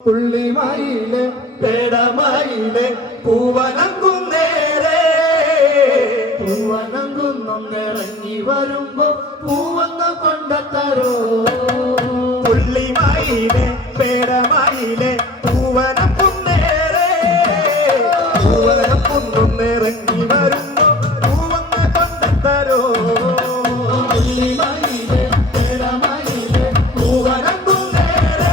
പുള്ളിമയിലെ പേടമയിലെ പൂവനങ്കുന്നേരെ പൂവനങ്കുന്നിറങ്ങി വരുമ്പോ പൂവന്ന് കൊണ്ടത്തരോ പുള്ളിമയിലെ പേടമയിലെ പൂവനങ്കുന്നേരെ പൂവനങ്കുന്നിറങ്ങി വരുമ്പോ പൂവന്ന് കൊണ്ടത്തരോ പുള്ളിമയിലെ പേടമയിലെ പൂവനങ്കുന്നേരെ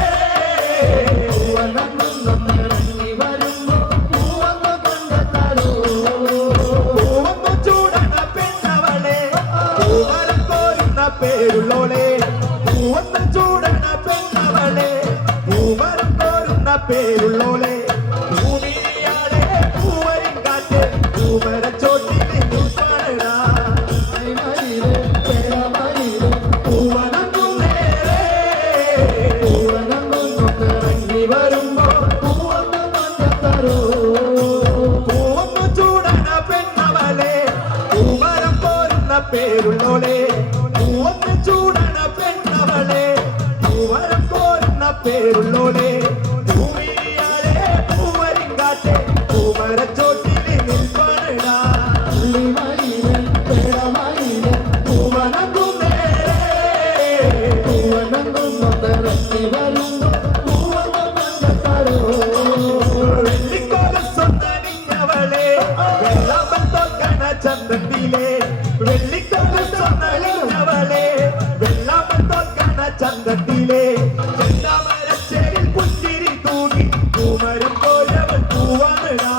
പൂവനങ്കുന്നിറങ്ങി വരുമ്പോ പൂവന്ന് കൊണ്ടത്തരോ പൂവന്നു ചൂടണ പെണ്ണവളെ പൂവനം കോരുന്ന പേരുള്ളോളെ പൂവന്നു ചൂടണ പെണ്ണവളെ പൂവനം കോരുന്ന പേരുള്ളോളെ ഭൂമിയാളെ പൂവരും കാറ്റ് പൂവര ചോട്ടിൽ നിൽപ്പാടാ മയിലെ പേടമയിലെ പൂവനങ്കുന്നേരെ പൂവനങ്കുന്നിറങ്ങി വരുമ്പോ പൂവന്ന് കൊണ്ടത്തരോ പൂവന്നു ചൂടണ പെണ്ണവളെ പൂവരം കോരുന്ന പേരുള്ളോളെ പൂവന്നു ചൂടണ പെണ്ണവളെ പൂവരം കോരുന്ന പേരുള്ളോളെ ഭൂമിയാളെ പൂവരും കാറ്റ് പൂവര ചോട്ടിൽ നിൽപ്പാടാ പുള്ളിമയിലെ പേടമയിലെ പൂവനങ്കുന്നേരെ പൂവനങ്കുന്നിറങ്ങി വരുമ്പോ പൂവന്ന് കൊണ്ടത്തരോ വെള്ളിക്കൊലസൊന്നണിഞ്ഞവളെ വെള്ളാമ്പൽ തോൽക്കണ ചന്തത്തിലെ വെള്ളിക്കൊലസൊന്നണിഞ്ഞവളെ വെള്ളാമ്പൽ തോൽക്കണ ചന്തത്തിലെ ചെന്താമരച്ചേരിൽ പുഞ്ചിരി തൂങ്ങി പൂമരം പോലവൾ പൂവാമിടാ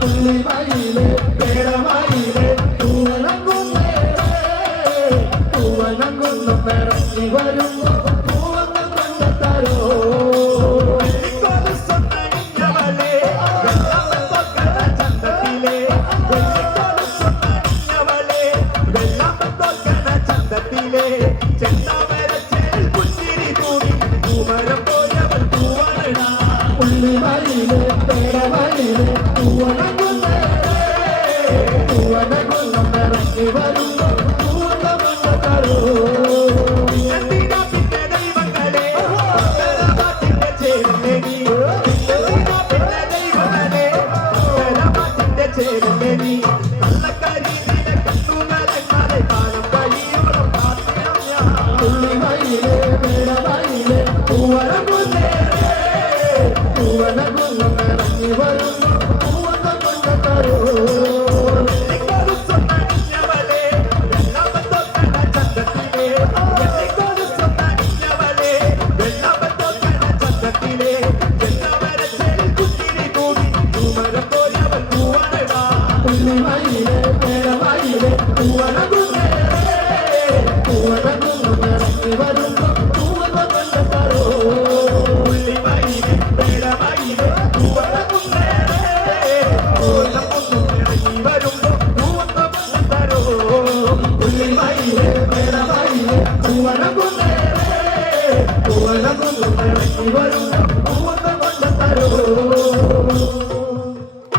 പുള്ളിമയിലെ പേടമയിലെ പൂവനങ്കുന്നിറങ്ങി വരുമ്പോ പൂവന്ന് കൊണ്ടത്തരോ വെള്ളിക്കൊലസൊന്നണിഞ്ഞവളെ വെള്ളാമ്പൽ തോൽക്കണ ചന്തത്തിലെ വെള്ളിക്കൊലസൊന്നണിഞ്ഞവളെ വെള്ളാമ്പൽ തോൽക്കണ ചന്തത്തിലെ ചെന്താമരച്ചേരിൽ പുഞ്ചിരി തൂങ്ങി പൂമരം പോലവൾ പൂവാമിടാ പുള്ളിമയിലെ പേടമയിലെ പൂവനങ്കുന്നിറങ്ങി വരുമ്പോ പൂവന്ന് കൊണ്ടത്തരോ എന്തിനാ പിന്നെ ദൈവങ്ങളെ അമ്പലമാറ്റിന്റെ ചേരല്ലേ നീ എന്തിനാ പിന്നെ ദൈവങ്ങളെ അമ്പലമാറ്റിന്റെ ചേരല്ലേ നീ കള്ളക്കരിയിലെ കണ്ണുകളെക്കാതെ കാലം കഴിയോളം കാത്തിരം ഞാൻ പുള്ളിമയിലെ പേടമയിലെ പൂവനങ്കുന്നിറങ്ങി വരുമ്പോ പൂവന്ന് കൊണ്ടത്തരോ വെള്ളിക്കൊലുസൊന്നണിഞ്ഞവളെ വെള്ളാമ്പൽ തോൽക്കണ ചന്തത്തിലെ വെള്ളിക്കൊലുസൊന്നണിഞ്ഞവളെ വെള്ളാമ്പൽ തോൽക്കണ ചന്തത്തിലെ ചെന്നവരച്ചേരിൽ പുഞ്ചിരി തൂങ്ങി പൂമരം പോലവൾ പൂവാണിടാ പുള്ളിമയിലെ പേടമയിലെ പൂവനങ്കുന്നിറങ്ങി വരുമ്പോ പൂവന്ന് കൊണ്ടത്തരോ പുള്ളിമയിലെ പേടമയിലെ പൂവനം